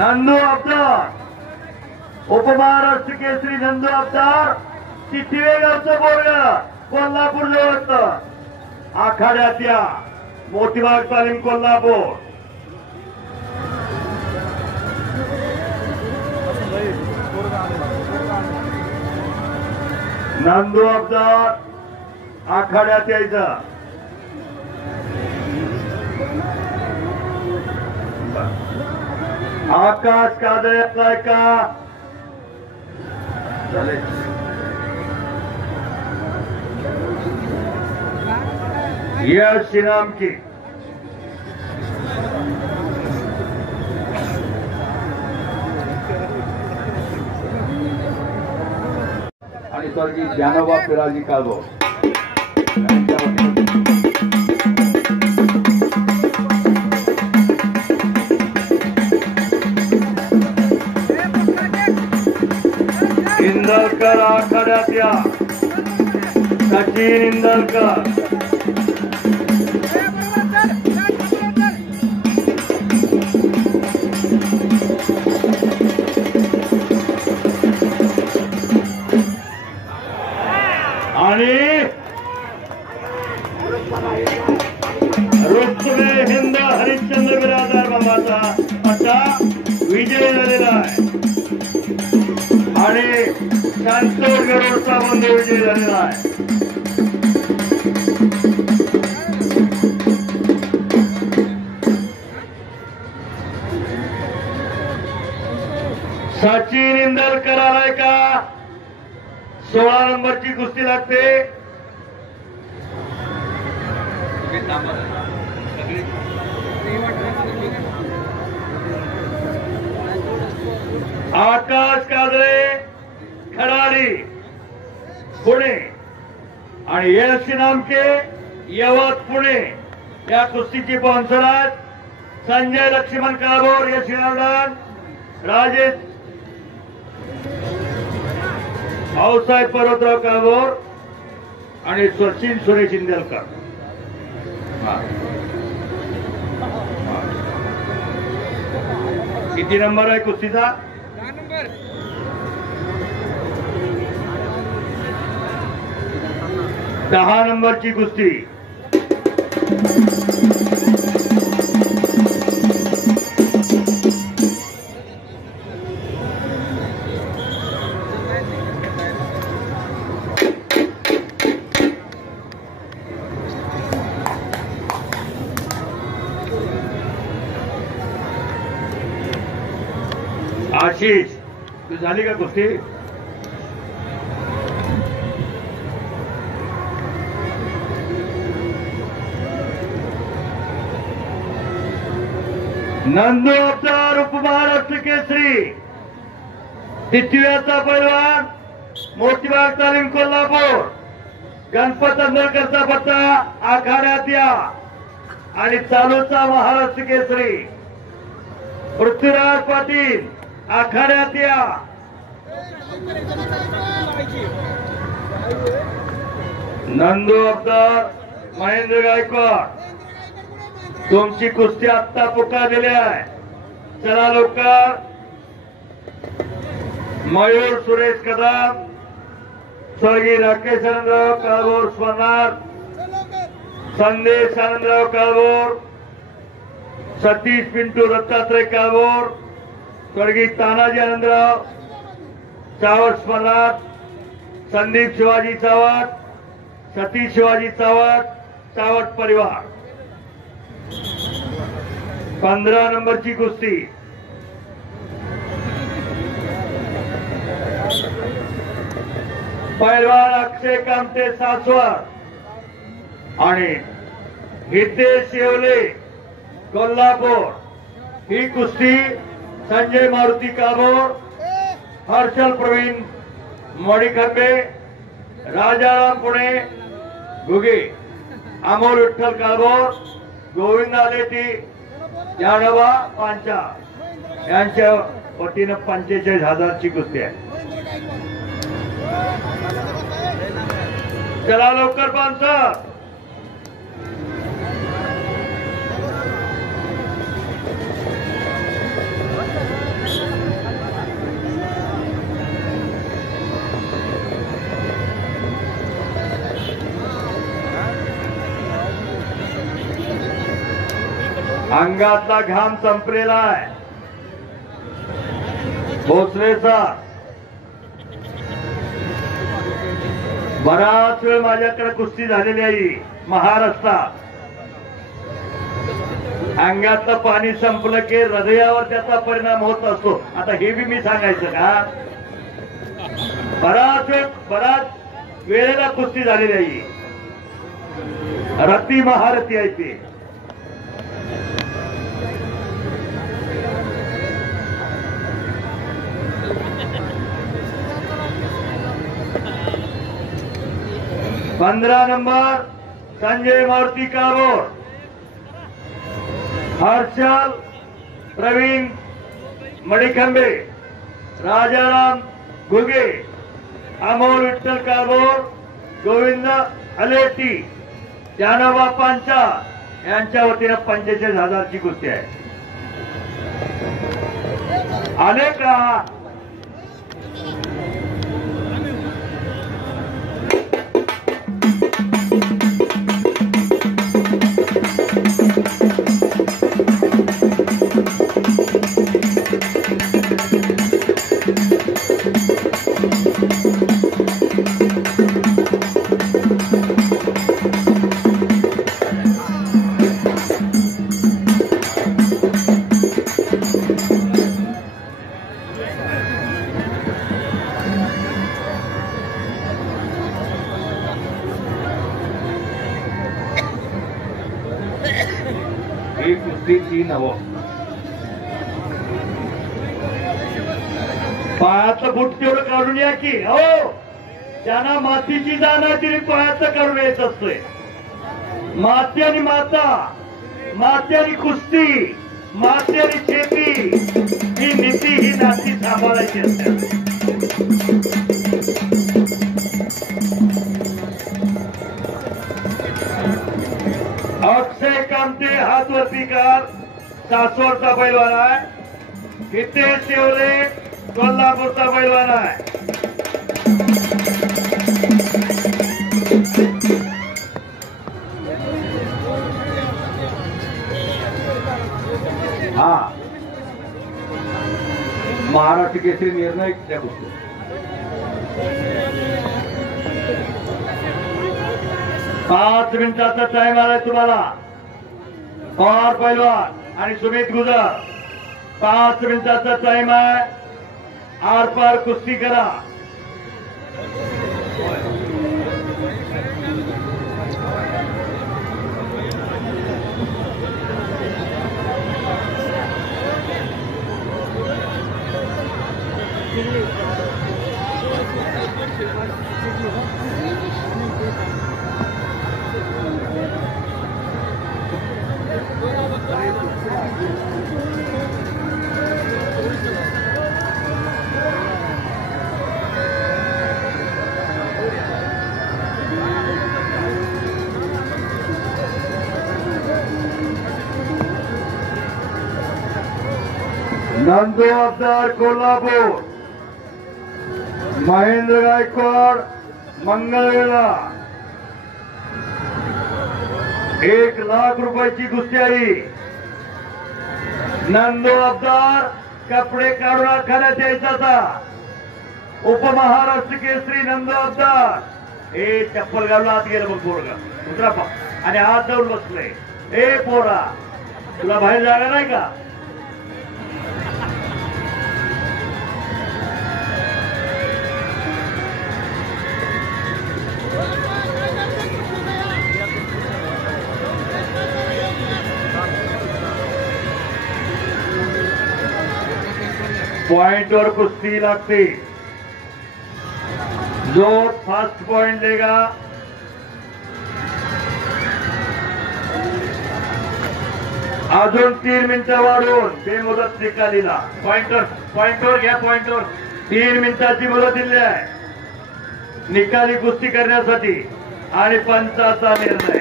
नंदू अब्दार उपमहाराष्ट्र केसरी नंदू अब्दार चिठ्ठीवे गावचं बोर्ड कोल्हापूर जवळचं आखाड्यातल्या मोतीबाग तालीम कोल्हापूर नंदू अब्दार आखाड्यात यायचं आकाश कादळ्यातलाय का यश इनाम की आणि स्वर्गीय ज्ञानोबा पिराजी काळभोर इंदलकर आखाड्यात या सचिन इंदलकर आणि रुस्तमे हिंद हरिश्चंद्र बिरादर बाबाचा पट्टा विजय झालेला आहे आणि संतोष गरुडचा बंधू विजय झालेला आहे. सचिन इंदलकर आलाय का 16 नंबरची कुस्ती लागते. आकाश कादळे खडारी पुणे आणि यश नामके यवत पुणे या कुस्तीची स्पॉन्सर आहेत. संजय लक्ष्मण काळभोर यश गावडन राजेश भाऊसाहेब पर्वतराव काळभोर आणि सचिन सुरेश इंदलकर. किती नंबर आहे कुस्तीचा? 10 नंबरची कुस्ती. आशिष तू झाली का कुस्ती? नंदू अब्दार उपमहाराष्ट्र केसरी द्वितीयाचा पैलवान मोतीबाग तालीम कोल्हापूर गणपत अंदरकरचा पत्ता आखाड्यात या आणि चालूचा महाराष्ट्र केसरी पृथ्वीराज पाटील आखाड्यात या. नंदू अब्दार महेंद्र गायकवाड तुमची कुस्ती आत्ता पुकारलेली आहे. चला लवकर. मयूर सुरेश कदम स्वर्गीय राकेश आनंदराव काळभोर स्मरणार संदेश आनंदराव काळभोर सतीश पिंटू दत्तात्रय काळभोर स्वर्गीय तानाजी आनंदराव चावट स्मरणार संदीप शिवाजी चावट सतीश शिवाजी चावट चावट परिवार. 15 नंबरची कुस्ती. पैलवान अक्षय कामते सासवड आणि हितेश येवले कोल्हापूर ही कुस्ती संजय मारुती काळभोर हर्षल प्रवीण मणिखंबे राजाराम पुणे घुगे अमोल विठ्ठल काळभोर गोविंद आलेटी ज्ञानोबा पांचा यांच्या वतीनं 45,000ची कुस्ती आहे. चला लवकर पांचा. अंगातला घाम संपलेला आहे. भोसलेचा बराच वेळ माझ्याकडे कुस्ती झालेली आहे महाराष्ट्रात. अंगातलं पाणी संपलं की हृदयावर त्याचा परिणाम होत असतो. आता हे बी मी सांगायचं का? बराच वेळेला कुस्ती झालेली आहे. रती महारथी आहे ती. पंधरा नंबर संजय मारुती कारोड, हर्षल प्रवीण मडिखंबे, राजाराम घुगे, अमोल विठ्ठल कारोड, गोविंद अलेटी, जानोबा पांचा यांच्या वतीनं 45,000ची कुस्ती आहे. आले का? एक कुस्ती 3 हवं. पायाचं बुट तेवढं काढून या की. हो, त्यांना मातीची जाण आहे तरी पायाचं काढून येत असतोय. माती आणि माता, माती आणि कुस्ती, माती आणि शेती, ही नीती ही नाती सांभाळायची असते. अक्षय कामते हातवरती कार सासवडचा पैलवान आहे. हितेश शेवले कोल्हापूरचा पैलवान आहे. हा महाराष्ट्र केसरी निर्णय त्या कुस्ती. पाच मिनिटाचा टाइम आलाय तुम्हाला. पवार पैलवान आणि सुमित गुजर 5 मिनिटाचा टाइम आहे. आरपार कुस्ती करा. नंदू अब्दार कोल्हापूर, महेंद्र गायकवाड मंगळवेढा. 1 लाख रुपयाची कुस्ती आहे. नंदू अब्दार कपडे काढून आखाण्यात यायचा. उपमहाराष्ट्र केसरी नंदू अब्दार. हे चप्पल घालून आत गेलं बघ पोरगा. दुसरा पा आणि हात जाऊन बसले. ए पोरा, तुला बाहेर जागा नाही का? पॉइंट और कुश्ती लगती। जो फर्स्ट पॉइंट लेगा अजून 3 मिनिटं वाढवून बेमुदत निकालीला पॉइंटवर घ्या। पॉइंटवर 3 मिनिटाची मुदत दिली आहे निकाली कुस्ती करण्यासाठी आणि पंचाचा निर्णय।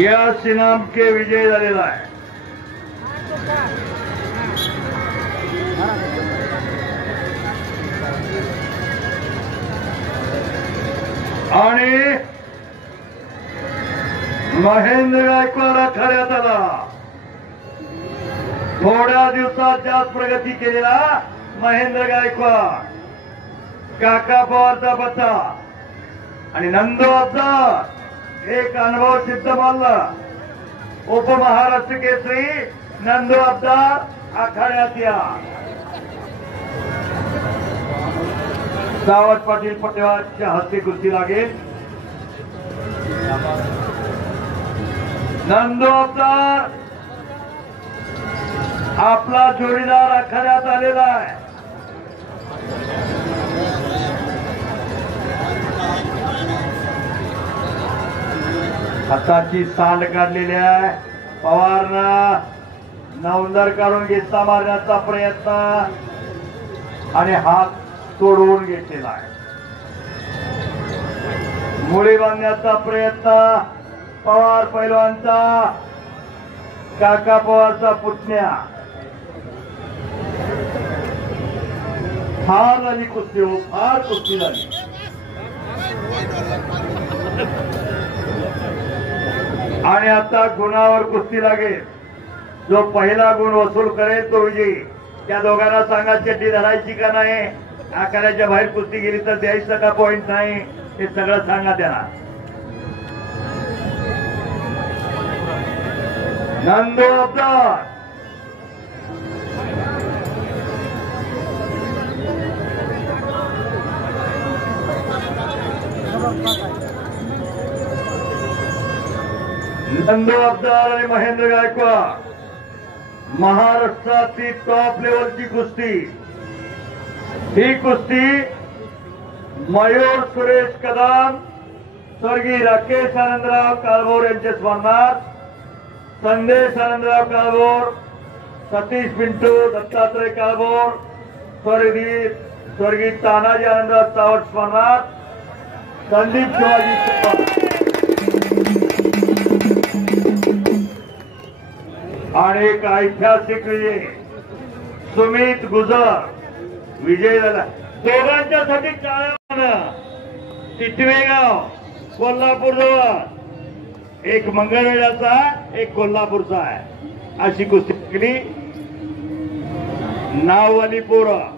यश इनाम के विजय झालेला आहे। आणि महेंद्र गायकवाड आखाड्यात आला. थोड्या दिवसात जास्त प्रगती केलेला महेंद्र गायकवाड, काका पवारचा बच्चा आणि नंदू अब्दार एक अनुभव सिद्ध मानला. उपमहाराष्ट्र केसरी नंदू अब्दार आखाड्यात या. सावत पाटील पटेवारच्या हस्ते कुस्ती लागेल. नंदू अब्दार आपला जोडीदार आखाड्यात आलेला आहे. हाताची सांड काढलेली आहे. पवारनं नवंदर काढून घेतला मारण्याचा प्रयत्न आणि हात तोडवून घेतलेला आहे. मुळी बांधण्याचा प्रयत्न पवार पैलवानचा, काका पवारचा पुतण्या. फार झाली कुस्ती हो, फार कुस्ती झाली. आणि आता गुणावर कुस्ती लागेल. जो पहिला गुण वसूल करेल तो विजयी. त्या दोघांना सांगा चड्डी धरायची का नाही, आखाड्याच्या बाहेर कुस्ती गेली तर द्यायचं का पॉइंट नाही, हे सगळं सांगा त्यांना. नंदू अब्दार आणि महेंद्र गायकवाड महाराष्ट्रातली टॉप लेवलची कुस्ती. ही कुस्ती मयूर सुरेश कदम, स्वर्गीय राकेश आनंदराव काळभोर यांचे स्मरणार्थ, संदेश आनंदराव काळभोर, सतीश पिंटू दत्तात्रय काळभोर, स्वर्गीय तानाजी आनंदराव सावट स्मरणार्थ, संदीप शिवाजी चव्हाण आणि एक ऐतिहासिक विजय सुमित गुजर विजय झाला. दोघांच्यासाठी टाळ्या. टिटवेगाव कोल्हापूर जवळ, एक मंगळवेढ्याचा एक कोल्हापूरचा आहे. अशी कुस्ती केली. नाववाली पोरं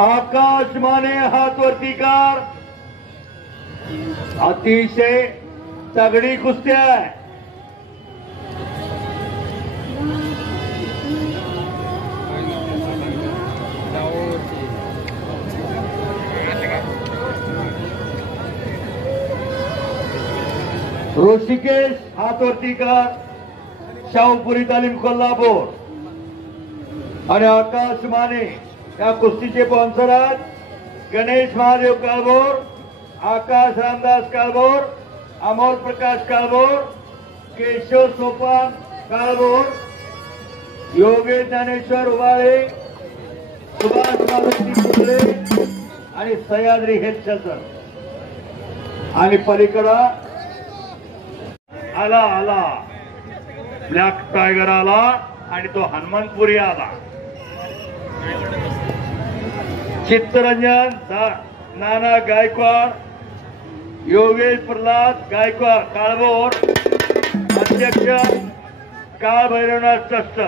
आकाश माने हात वरती कर. अतिशय तगडी कुस्ती आहे. ऋषिकेश हात वरती कर, शाहूपुरी तालीम कोल्हापूर. आणि आकाश माने या कुस्तीचे स्पॉन्सर आहेत गणेश महादेव काळभोर, आकाश रामदास काळभोर, अमोल प्रकाश काळभोर, केशव सोपान काळभोर, योगेश ज्ञानेश्वर उबाळे, सुभाष मारुती कुत्रे आणि सह्याद्री हेडशटर. आणि पलीकडा आला आला ब्लॅक टायगर आला आणि तो हनुमंतपुरी आला. चित्तरंजन नाना गायकवाड, योगेश प्रल्हाद गायकवाड काळभोर, अध्यक्ष काळ भैरवनाथ ट्रस्ट.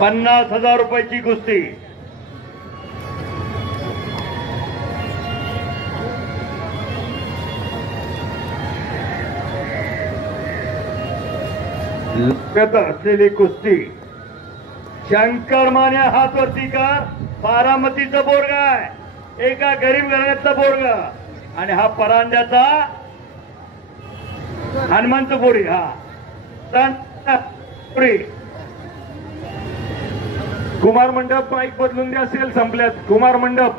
50,000 रुपयाची कुस्ती. असलेली कुस्ती. शंकर मान्या हात वरती कर. बारामतीचा बोरगा आहे, एका गरीब घराण्याचा बोरगा. आणि हा परांड्याचा हनुमंतपुरी. हा पुरी कुमार मंडप बाईक बदलून द्या, असेल संपल्यात. कुमार मंडप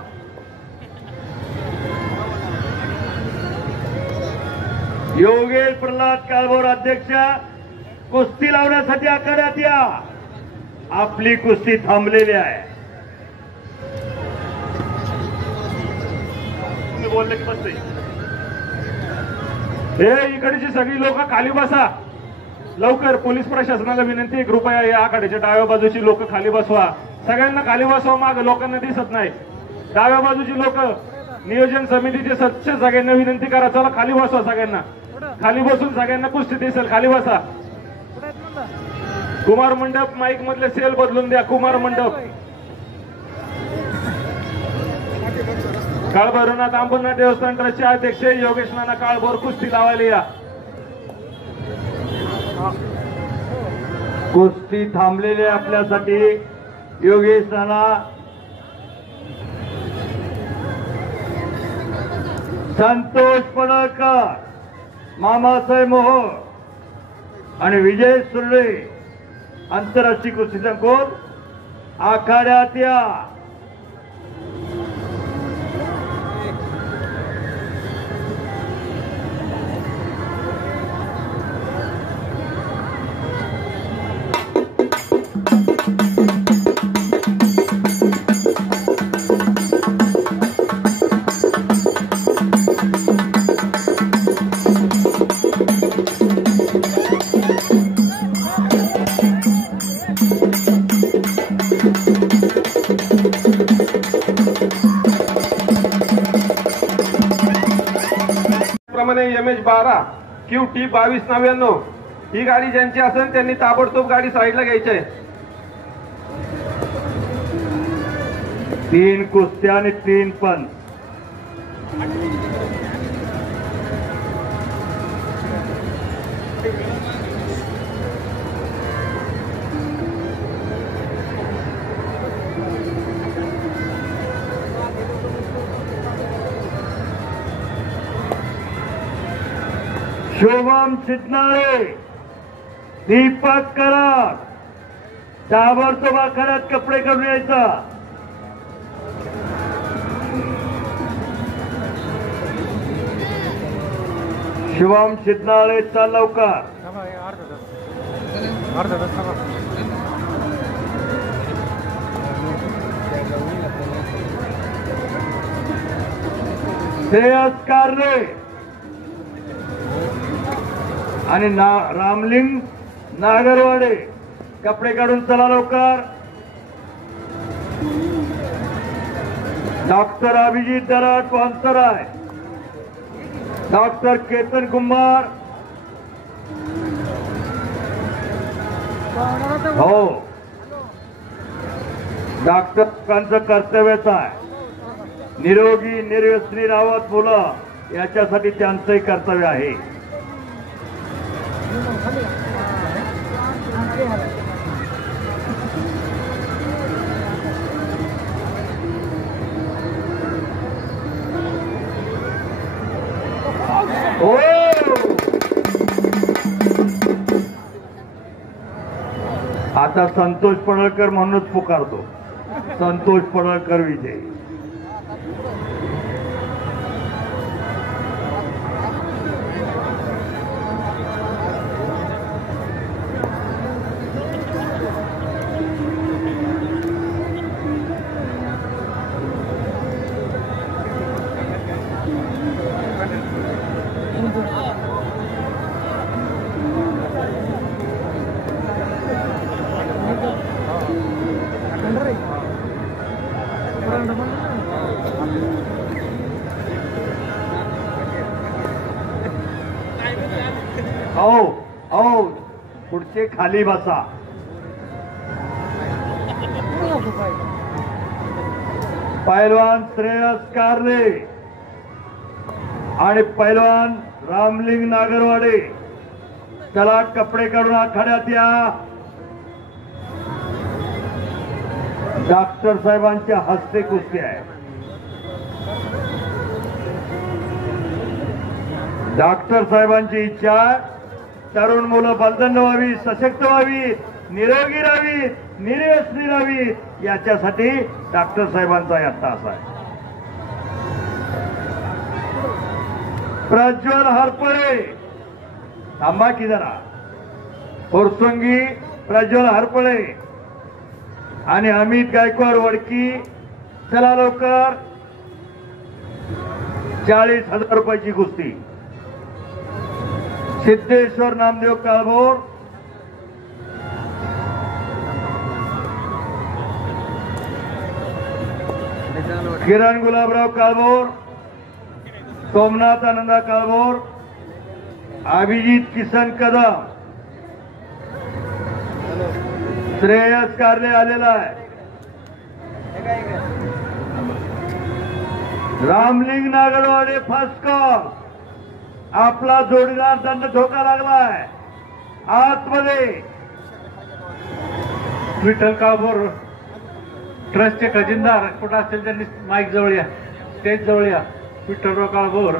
योगेश प्रल्हाद काळभोर अध्यक्ष, कुस्ती लावण्यासाठी आखाड्यात या. आपली कुस्ती थांबलेली आहे. तुम्ही बोलले की बसते. हे इकडची सगळी लोक खाली बसा लवकर. पोलीस प्रशासनाला विनंती, कृपया या आखाड्याच्या डाव्या बाजूची लोक खाली बसवा. सगळ्यांना खाली बसवा. माग लोकांना दिसत नाही. डाव्या बाजूची लोक, नियोजन समितीचे सदस्य, सगळ्यांना विनंती करा, चला खाली बसवा. सगळ्यांना खाली बसून सगळ्यांना कुस्ती दिसेल. खाली बसा. कुमार मंडप माईक मधले सेल बदलून द्या. कुमार मंडप, काळभैरवनाथ अंबरनाथ देवस्थान ट्रस्टचे अध्यक्ष योगेश नाना काळभोर कुस्ती लावायला या. कुस्ती थांबलेली आपल्यासाठी. योगेश नाना, संतोष पडळकर, मामासाहेब मोहोळ आणि विजय सुर्वे आंतरराष्ट्रीय कुस्ती संकुल आखाड्यात या. MH12 QT 2299 ही गाडी ज्यांची असेल त्यांनी ताबडतोब गाडी साईडला घ्यायची आहे. 3 कुस्त्या आणि 3 पंच. शुभम चितनाळे, दीपक कराड ताबडतोब आखाड्यात कपडे करून यायचा. शुभम चितनाळे चा लवकर. श्रेयस कारले आणि रामलिंग नागरवाडे कपडे काढून चला लवकर. डॉक्टर अभिजित दराट वांसराय, डॉक्टर केतन कुमार, हो डॉक्टरांचं कर्तव्यच आहे. निरोगी निर्व्यसनी राहत मुलं, याच्यासाठी त्यांचंही कर्तव्य आहे. हो आता संतोष पडळकर म्हणूनच पुकारतो. संतोष पडळकर विजय. हो पुढचे खाली बसा. पैलवान श्रेयस कारले आणि पैलवान रामलिंग नागरवाडे चला कपडे काढून आखाड्यात या. डॉक्टर साहेबांच्या हस्ते कुस्ती आहे. डॉक्टर साहेबांची इच्छा तरुण मुलं बलदंड व्हावी, सशक्त व्हावी, निरोगी राहावी, निर्व्यसनी राहावी, याच्यासाठी डॉक्टर साहेबांचा यात्रा असा आहे. प्रज्वल हरपळे थांबा की जरा. फुरसंगी प्रज्वल हरपळे आणि अमित गायकवाड वडकी. चला लवकर. 40,000 रुपयाची कुस्ती. सिद्धेश्वर नामदेव काळभोर, किरण गुलाबराव काळभोर, सोमनाथ आनंदा काळभोर, अभिजित किसन कदम, श्रेयस कारले आलेला आहे. Ramling Nagarwade first call. आपला जोडीदार दंड धोका लागलाय आतमध्ये. विठ्ठल काळभोर ट्रस्टचे खजिनदार कुठं असतील त्यांनी माईक जवळ या, स्टेज जवळ या. विठ्ठलराव काळभोर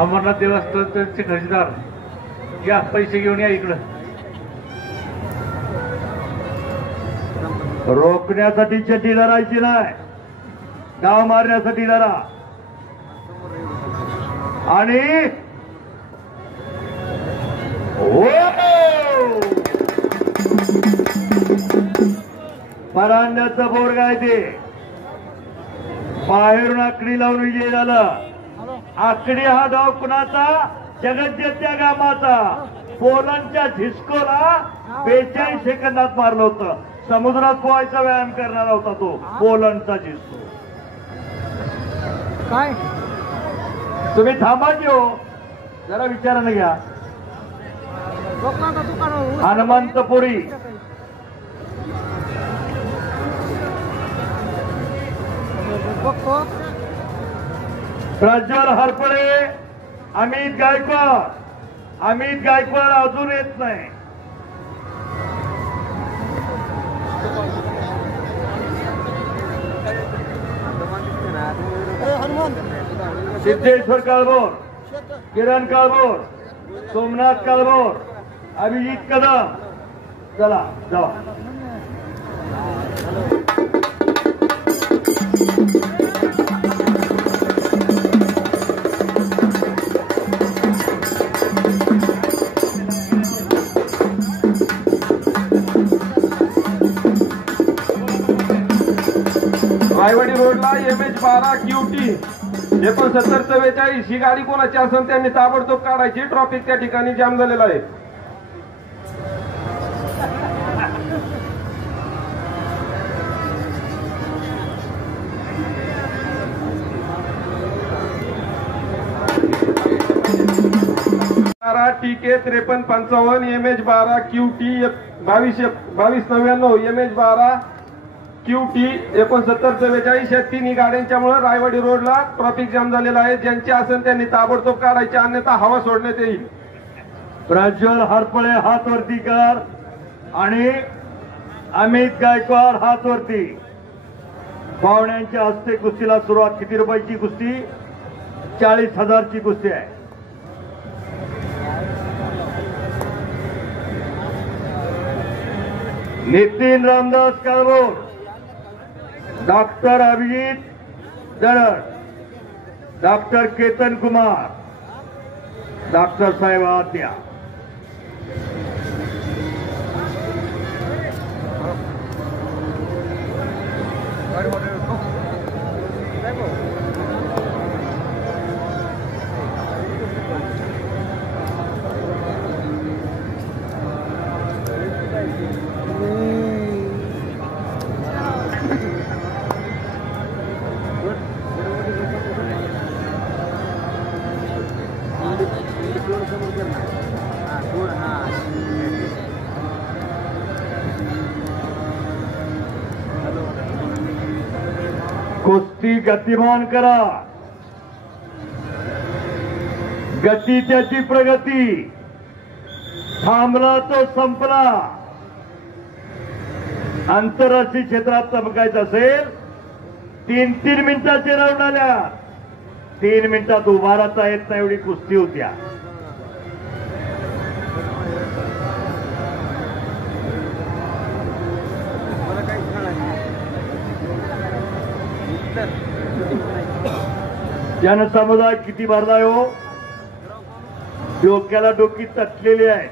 अमरनाथ देवस्थानचे खजिनदार या, पैसे घेऊन या इकडं. रोखण्यासाठी चटी धरायची नाही, डाव मारण्यासाठी धरा. आणि परांड्याचं बोर्ड काय ते बाहेरून आकडी लावून विजय झाला. आकडी हा डाव कुणाचा? जगज्जेत्या गामाचा. पोलंडच्या झिस्कोला 42 सेकंदात मारलं होतं. समुद्रात पोहायचा व्यायाम करणारा होता तो पोलंडचा झिस्को. काय तुम्ही थांबाची हो, जरा विचारानं घ्या. हनुमंतपुरी प्रज्वल हरपळे, अमित गायकवाड. अमित गायकवाड अजून येत नाही. सिद्धेश्वर काळभोर, किरण काळभोर, सोमनाथ काळभोर, अभिजित कदम. चला जावा. रायवाडी रोडला MH12 QT 6944 ही गाडी कोणाची असेल त्यांनी ताबडतोब काढायची. ट्रॉफिक त्या ठिकाणी जाम झालेला आहे. TK 5355 MH12 QT 2299 MH12 QT 6944 या तिन्ही गाड्यांच्यामुळे रायवाडी रोडला ट्रॉफिक जाम झालेला आहे. ज्यांचे असेल त्यांनी ताबडतोब काढायचे, अन्यथा हवा सोडण्यात येईल. प्रज्वल हरपळे हात वरती कर आणि अमित गायकवाड हात वरती. पाहुण्यांच्या हस्ते कुस्तीला सुरुवात. किती रुपयाची कुस्ती? 40,000 ची कुस्ती आहे. नितीन रामदास काळभोर, डॉक्टर अभिजित दरड, डॉक्टर केतन कुमार, डॉक्टर साहेब आत्या. कुस्ती गतिमान करा. गती त्याची प्रगती. थांबला तो संपला. आंतरराष्ट्रीय क्षेत्रात चमकायचं असेल 3-3 मिनिटाचे राऊंड आल्या. 3 मिनिटात उभा राहता येत नाही एवढी कुस्ती होत्या. जनसमुदाय किती भरलाय हो. डोक्याला डोकी तटलेली आहे.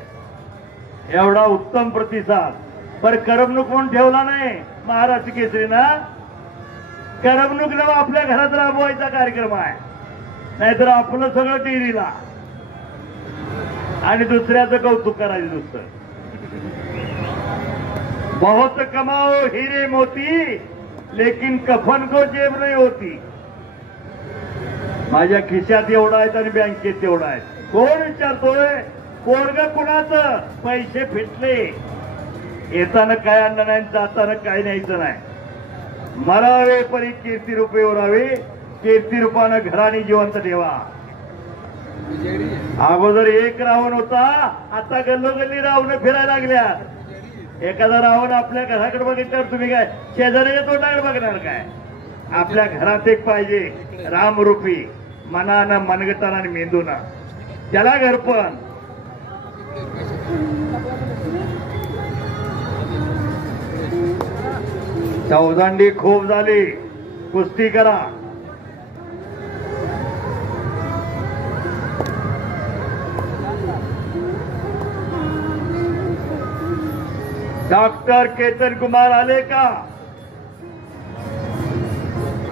एवढा उत्तम प्रतिसाद. पर करमणूक म्हणून ठेवला नाही महाराष्ट्र केसरीना. करमणूक नाव आपल्या घरात राबवायचा कार्यक्रम आहे, नाहीतर आपलं सगळं टीव्हीला आणि दुसऱ्याचं कौतुक करायचं नुसतं. बहुत कमाओ हिरे मोती लेकिन कफन को जेब नाही होती. माझ्या खिशात एवढा आहेत आणि बँकेत तेवढा आहे. कोण विचारतोय पोरग कुणाचं? पैसे फिटले. येताना काय आणलं नाही, जाताना काय न्यायचं नाही. मरावे परी कीर्ती रूपे उरावे, कीर्ती रूपानं घराणी जिवंत ठेवा. अगोदर एक रावण होता, आता गल्लोगल्ली रावण फिरायला लागल्या. एखादा रावण आपल्या घराकडे बघितल्यावर तुम्ही काय शेजाऱ्याच्या तोंडाकडे बघणार काय? आपल्या घरात एक पाहिजे रामरूपी, मनानं मनगटानं आणि मेंदूनं, त्याला घरपण. चौदांडी खूप झाली, कुस्ती करा. डॉक्टर केतन कुमार आले का?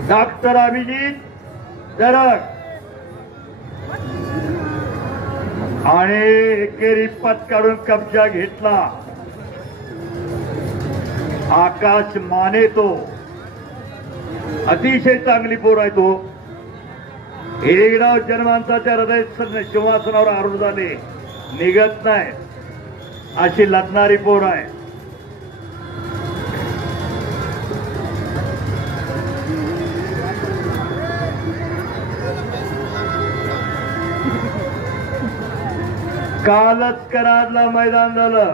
डॉक्टर अभिजित जरग आणि एकेरी पत काढून कब्जा घेतला आकाश माने. तो अतिशय चांगली पोर आहे. तो एकदा जनमानसाच्या हृदय सिंहासनावर आरूढ झाले, निघत नाही अशी लढणारी पोर आहे. कालच कराडला मैदान झालं.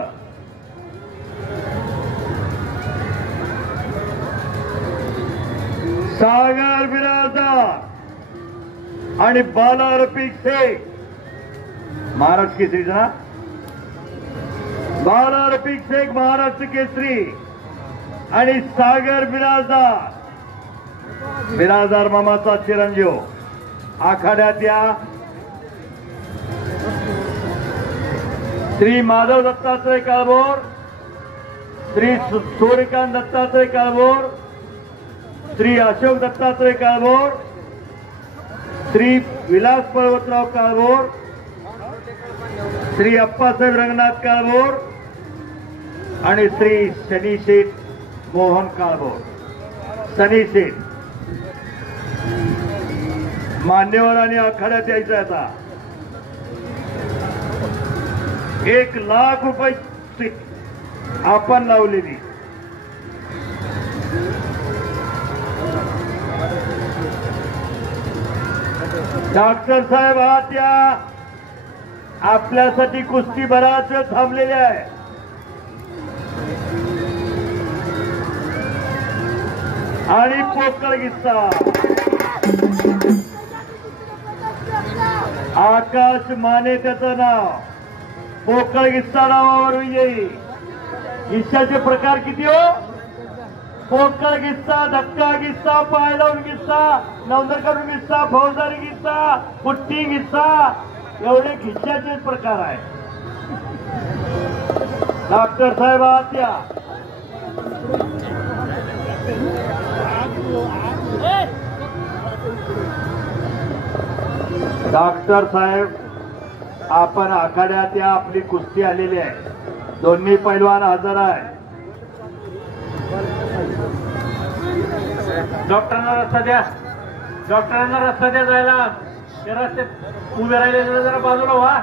सागर बिराजदार आणि बाला रफिक शेख महाराष्ट्र केसरीचा. बाला रफिक शेख महाराष्ट्र केसरी आणि सागर बिराजदार, बिराजदार मामाचा चिरंजीव. आखाड्यात या श्री माधव दत्तात्रय काळभोर, श्री सूर्यकांत दत्तात्रय काळभोर, श्री अशोक दत्तात्रय काळभोर, श्री विलास पर्वतराव काळभोर, श्री अप्पासाहेब रंगनाथ काळभोर आणि श्री शनी शेठ मोहन काळभोर. शनी शेठ मान्यवरांनी आखाड्यात यायचं. आता 1,00,000 रुपये आपण लावलेली. डॉक्टर साहेब आहात या, आपल्यासाठी कुस्ती बराच वेळ थांबलेली आहे. आणि पोकळ किस्सा आकाश माने त्याचं नाव. पोकळ किस्सा नावावर विजयी. किस्साचे प्रकार किती हो? पोकळ किस्सा, धक्का किस्सा, पाय लावून किस्सा, नवदर करून किस्सा, फौजदारी किस्सा, पुट्टी किस्सा, एवढे किस्साचे प्रकार आहे. डॉक्टर साहेब आहात या. डॉक्टर साहेब आपण आखाड्यात या. आपली कुस्ती आलेली आहे. दोन्ही पैलवान हजर आहे. डॉक्टरांना रस्ता द्या, डॉक्टरांना रस्ता द्या जायला. त्या रस्त्यात उभे राहिलेले जरा बाजूला व्हा.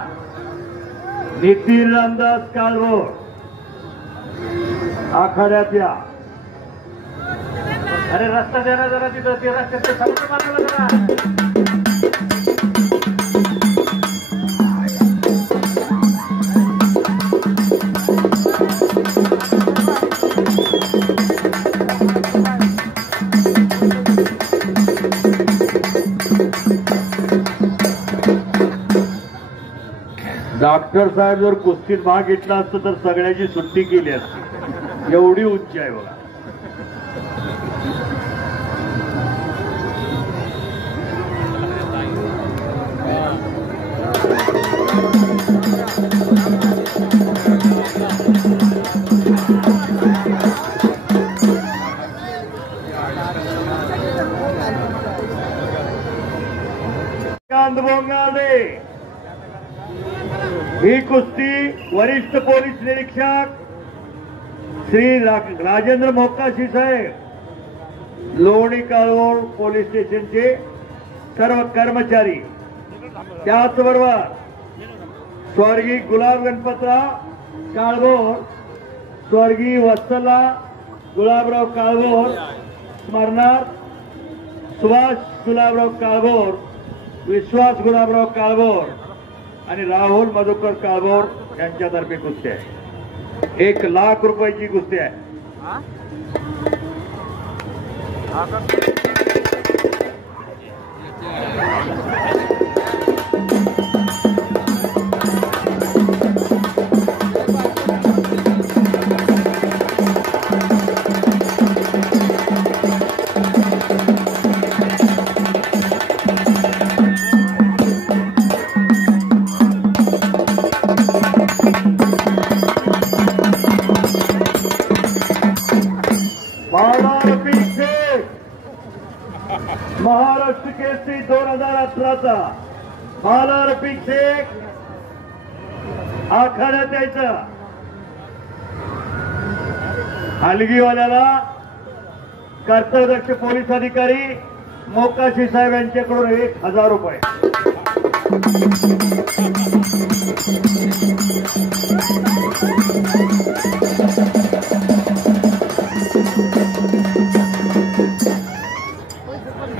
नितीन रामदास काळभोर आखाड्यात या. अरे रस्ता द्या ना जरा तिथं. ते रस्त्यात समोर बाजूला जरा. डॉक्टर साहेब जर कुस्तीत भाग घेतला असतं तर सगळ्याची सुट्टी केली असती. एवढी उंची आहे बघा. कुस्ती वरिष्ठ पोलीस निरीक्षक श्री राजेंद्र मोक्काशी साहेब, लोणी काळोड पोलीस स्टेशनचे सर्व कर्मचारी, त्याचबरोबर स्वर्गीय गुलाब गणपतराव काळभोर, स्वर्गीय वत्सला गुलाबराव काळभोर स्मरणार्थ सुभाष गुलाबराव काळभोर, विश्वास गुलाबराव काळभोर आणि राहुल मधुकर काळभोर यांच्यातर्फे कुस्ती आहे। 1 लाख रुपयाची कुस्ती आहे। महाराष्ट्र केसरी 2018चा मालार शेख आखाड्यात यायचं। हलगीवाल्याला कर्तव्यदक्ष पोलीस अधिकारी मोक्काशी साहेब यांच्याकडून 1000 रुपये।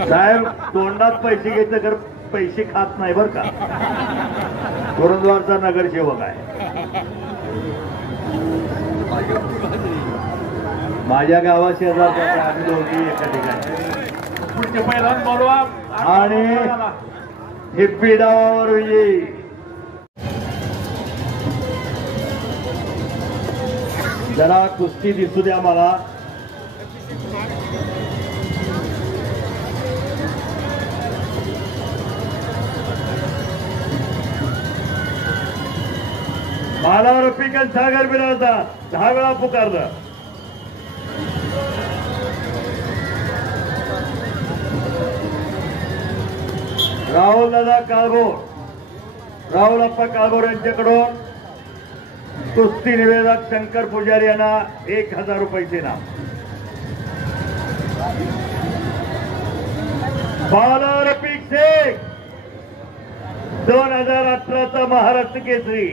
साहेब तोंडात पैसे घेतले तर पैसे खात नाही बर का, गुरुद्वारचा नगरसेवक आहे। माझ्या गावात शेजारचा आम्ही दोघी एका ठिकाणी पुढचे पहिल्यांदा बोलवा आणि हिप्पी डावावर विजयी। जरा कुस्ती दिसू द्या मला। मला रफिकन सागर बिराजदार 10 वेळा पुकारलं। राहुल दादा काळभोर, राहुल अप्पा काळभोर यांच्याकडून कुस्ती निवेदक शंकर पुजारी यांना 1000 रुपयाचे नाव। बाला रफिक शेख 2018चा महाराष्ट्र केसरी।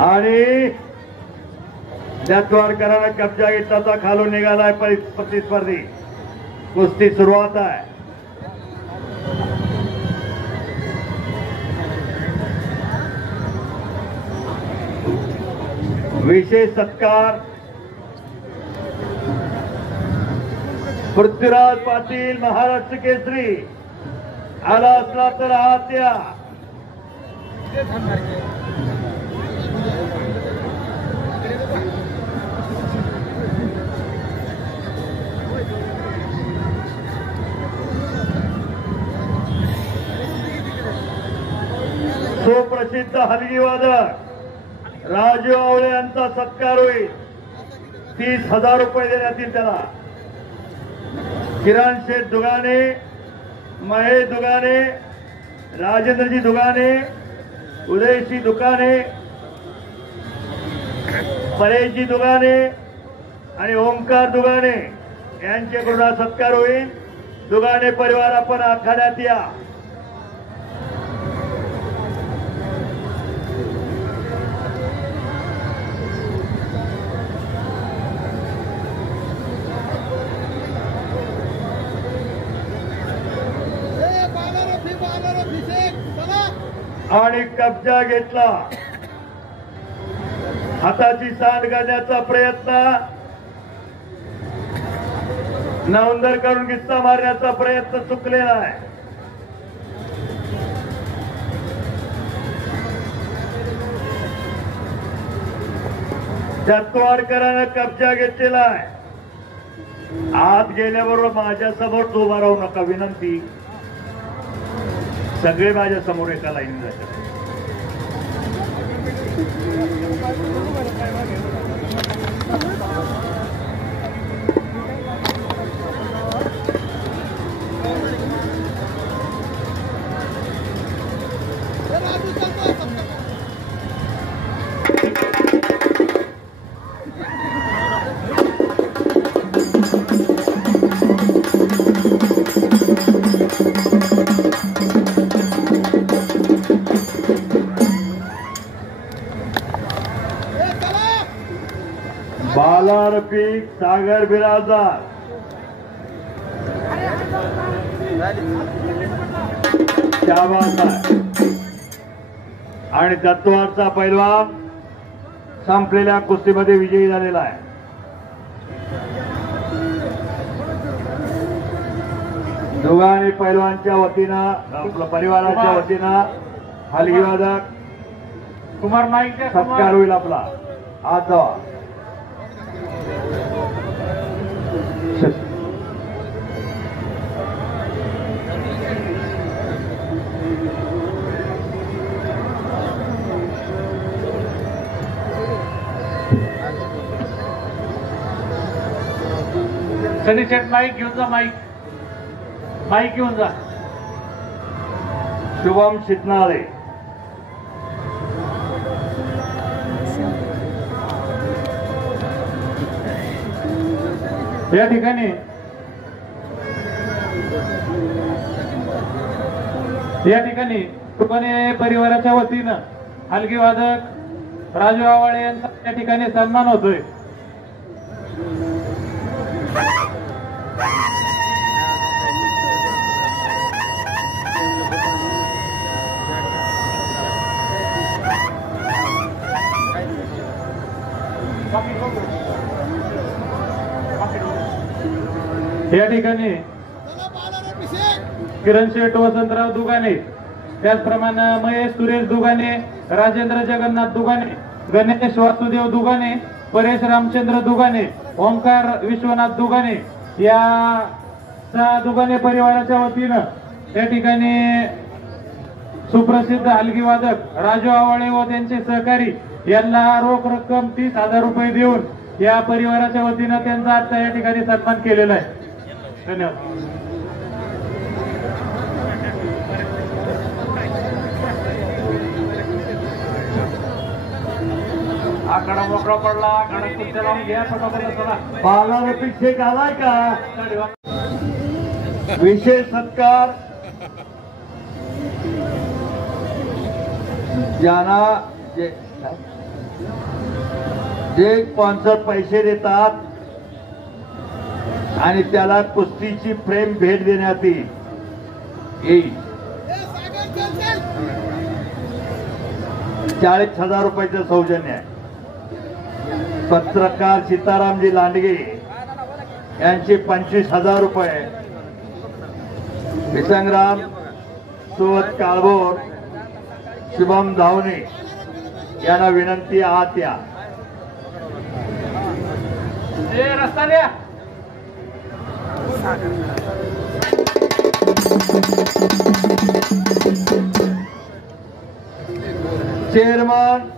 आणि जत्वारकरांना कब्जा घेतला, खालून निघालाय प्रतिस्पर्धी। कुस्ती सुरुवात आहे। विशेष सत्कार पृथ्वीराज पाटील महाराष्ट्र केसरी आला असला तर हात द्या। सुप्रसिद्ध हलगीवादक राजू आवळे यांचा सत्कार होईल। 30,000 रुपये देण्यात येईल त्याला। किरण शेठ दुगाने, महेश दुगाने, राजेंद्रजी दुगाने, उदयजी दुकाने, परेशजी दुगाने आणि ओंकार दुगाने यांच्याकडून हा सत्कार होईल। दुगाने परिवार आपण आखाड्यात या। आणि कब्जा घेतला। हाताची सांड करण्याचा प्रयत्न, नवंदर करून गिस्सा मारण्याचा प्रयत्न चुकलेला आहे। जत्वारकरांना कब्जा घेतलेला आहे। आत गेल्याबरोबर माझ्या समोर उभा राहू नका, विनंती. सगळे माझ्या समोर एका लाईन जातात. बाला रफिक, सागर बिराजदार, शाबास आहे. आणि दत्तवारचा पैलवान संपलेल्या कुस्तीमध्ये विजयी झालेला आहे. दोघांनी पैलवानच्या वतीनं, आपल्या परिवाराच्या वतीनं हलगीवादक कुमार नाईक सत्कार होईल आपला. आज जावा. सनी शेठ माईक घेऊन जा, माईक घेऊन जा. शुभम शितनाळे, या ठिकाणी तुकाने परिवाराच्या वतीनं हलगी वादक राजू आवाळे यांचा या ठिकाणी सन्मान होतोय. या ठिकाणी किरण शेठ वसंतराव दुगाने, त्याचप्रमाणे महेश सुरेश दुगाने, राजेंद्र जगन्नाथ दुगाने, गणेश वासुदेव दुगाने, परेश रामचंद्र दुगाने, ओंकार विश्वनाथ दुगाने या दुगाने परिवाराच्या वतीनं त्या ठिकाणी सुप्रसिद्ध हलगी वादक राजू आवाळे व त्यांचे सहकारी यांना रोख रक्कम 30,000 रुपये देऊन या परिवाराच्या वतीनं त्यांचा आजच्या या ठिकाणी सन्मान केलेला आहे. धन्यवाद. आकडा मोकळा पडला, आकडा कुठे लावून घ्या फटाफट. बाला रफिक शेख आलाय का? विशेष सत्कार ज्यांना जे स्पॉन्सर पैसे देतात आणि त्याला कुस्तीची फ्रेम भेट देण्यात येईल. 40,000 रुपयाचं सौजन्य आहे. पत्रकार सीतारामजी लांडगे यांचे 25,000 रुपये. विसंग्राम सुवत काळभोर, शुभम धावणे यांना विनंती आत या. रस्ता द्या. Chairman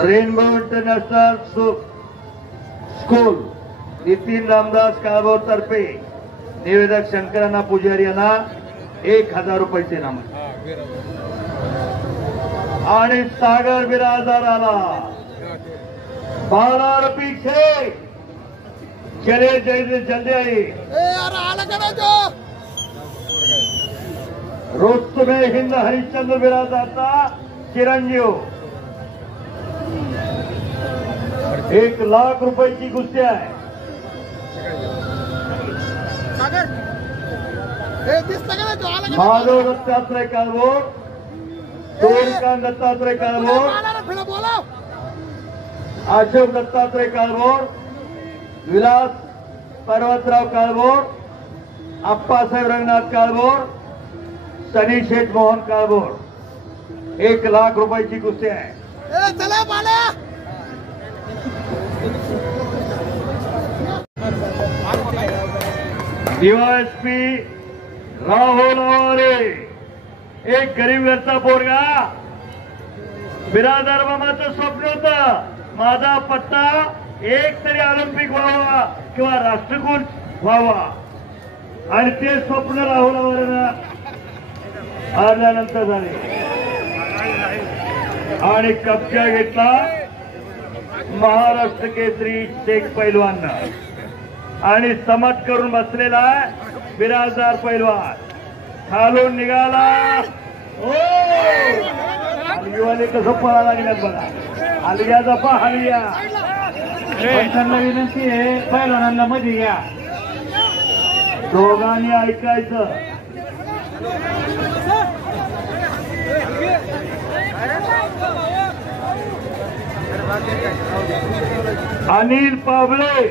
rainbow international school Nitin Ramdas Kalbhor तर्फे निवेदक शंकरांना पुजारी यांना 1,000 रुपयाचे नाम. आणि सागर बिराजदार आला. बाला रफिक शेख चले जल्दी आई. रोस्तमे हिंद हरिश्चंद्र बिराजदारचा चिरंजीव. 1,00,000 रुपयाची कुस्ती आहे. माधव दत्तात्रय काळभोर, सूर्यकांत दत्तात्रय काळभोर, अशोक दत्तात्रय काळभोर, विलास पर्वतराव काळभोर, आप्पासाहेब रंगनाथ काळभोर, सनी शेठ मोहन काळभोर. 1,00,000 रुपयाची कुस्ती आहे. डीवायएसपी राहुल आवारे, एक गरीब घरचा पोरगा, बिरादर मामाचं स्वप्न होतं माझा पत्ता एक तरी ऑलिम्पिक व्हावा किंवा राष्ट्रकुल व्हावा, आणि ते स्वप्न राहुल आवारेंना हारल्यानंतर झाले आणि कब्जा घेतला महाराष्ट्र केसरी शेख पैलवाननं आणि समट करून बसलेला बिराजदार पैलवान खालून निघाला. ओ हलगीवाले कसं पळा लागल्यात बघा, हलग्या जपा हलग्या. त्यांना विनंती आहे पैलवानांना मध्ये घ्या, दोघांनी ऐकायचं. अनिल पावळे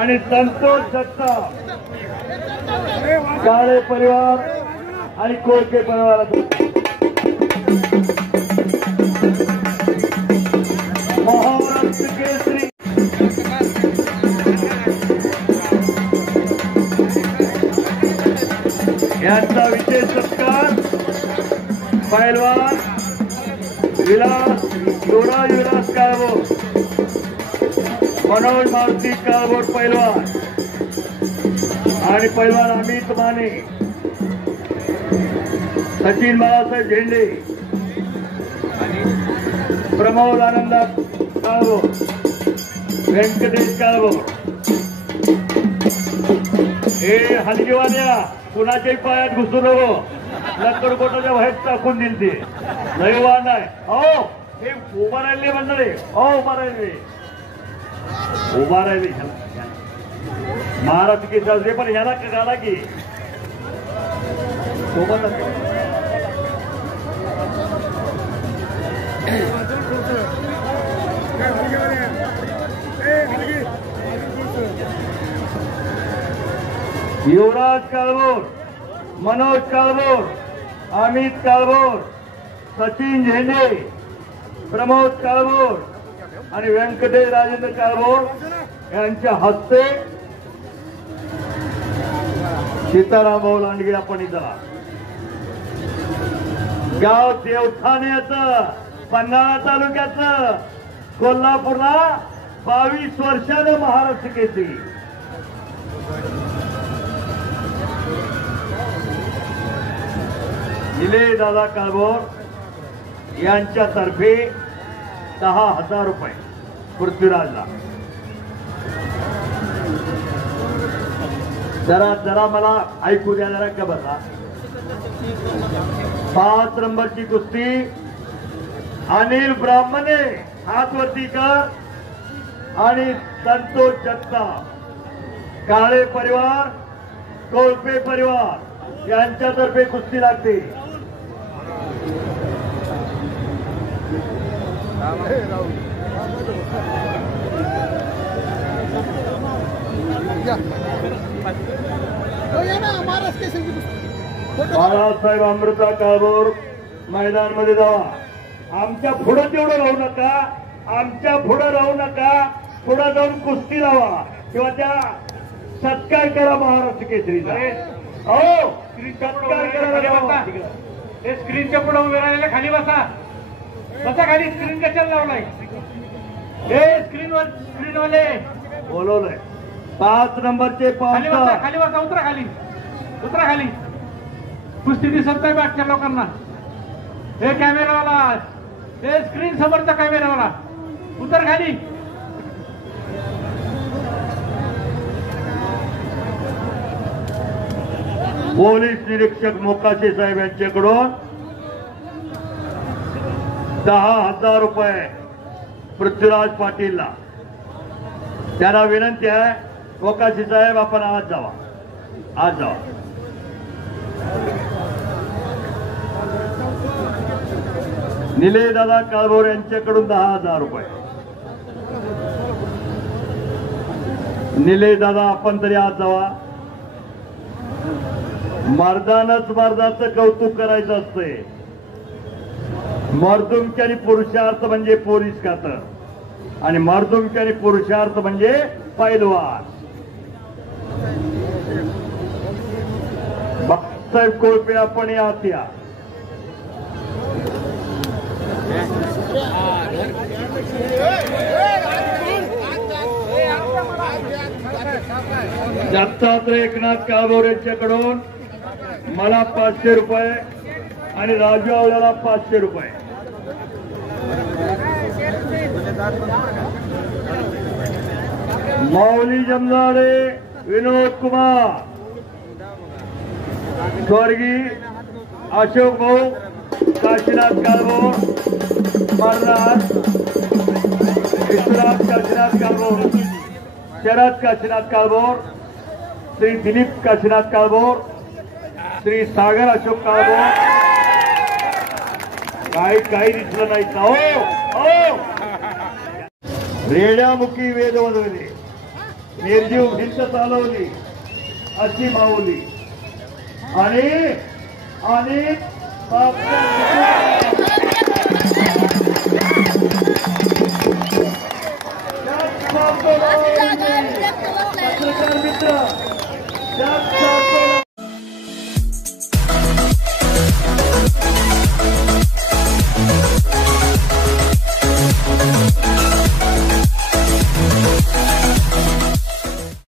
आणि संतोष जगताप, काळे परिवार आणि कोळके परिवारात महाराष्ट्र केसरी यांचा विशेष सत्कार पैलवान युवराज विलास काळभोर, मनोज मारुती काळभोर पैलवान आणि पैलवान अमित माने, सचिन बाळासाहेब झेंडे, प्रमोद आनंदा काळभोर, व्यंकटेश काळभोर. हे हलगीवाल्या कुणाच्याही पायात घुसू नको, लक्कडकोटाच्या बाहेर टाकून दिल ते दैवान नाही. हो हे उभा राहिले म्हणणार आहे, हो उभा राहिले महाराष्ट्र केसरी, पण ह्याला कळाला की सोबत युवराज काळभोर, मनोज काळभोर, अमित काळभोर, सचिन झेंडे, प्रमोद काळभोर आणि व्यंकटेश राजेंद्र काळभोर यांच्या हस्ते सीताराम भाऊ लांडगे आपण इथं गाव देवठाण्याचं, पन्हाळा तालुक्याचं, कोल्हापूरला 22 वर्षानं महाराष्ट्र केसरी. निलेश दादा काळभोर यांच्यातर्फे 10,000 रुपये पृथ्वीराजला. जरा मला ऐकू द्या जरा का बसा. 5 नंबरची कुस्ती अनिल ब्राह्मणे हात वरती कर आणि संतोष जगताप, काळे परिवार कोळपे परिवार यांच्यातर्फे कुस्ती लागते. बाळासाहेब अमृता काळभोर मैदानमध्ये जावा. आमच्या पुढं तेवढं राहू नका, आमच्या पुढं राहू नका, पुढं जाऊन कुस्ती लावा किंवा त्या सत्कार करा महाराष्ट्र केसरीचा. हो सत्कार करा. ते स्क्रीनच्या पुढे उभे राहिलेले खाली बसा, बसा खाली. स्क्रीन कशाला लावलाय? हे स्क्रीनवाले बोलवलंय. 5 नंबरचे खाली बसा, खाली बसा, उतरा खाली, उतरा खाली. कुस्ती दिसत नाही बाटच्या लोकांना. हे कॅमेरावाला, हे स्क्रीन समोरचा कॅमेरावाला, उतर खाली. पोलीस निरीक्षक मोकाशे साहेब यांच्याकडून 10,000 रुपये पृथ्वीराज पाटीलला. त्यांना विनंती आहे मोकाशे साहेब आपण आज जावा, आज जावा. निलेश दादा काळभोर यांच्याकडून 10,000 रुपये. निलेश दादा आपण तरी आज जावा. मर्दानच मर्दाचं कौतुक करायचं असतंय. मर्दुमकी पुरुषार्थ म्हणजे पोलीस खातं आणि मर्दुमकी पुरुषार्थ म्हणजे पैलवान. बाळासाहेब कोळपे आपण या आत या. दत्तात्रय एकनाथ काळभोर यांच्याकडून मला 500 रुपये आणि राजू आवळ्याला 500 रुपये. माऊली जमनाडे, विनोद कुमार, स्वर्गीय अशोक भाऊ काशीनाथ काळभोर, मरनाथ विश्वनाथ काशीनाथ काळभोर, शरद काशीनाथ काळभोर, श्री दिलीप काशीनाथ काळभोर, श्री सागर अशोक काळभोर. काही दिसलं नाही का? हो रेड्यामुखी वेद वदवले, निर्जीव भिंत चालवली अशी माऊली आणि पत्रकार मित्र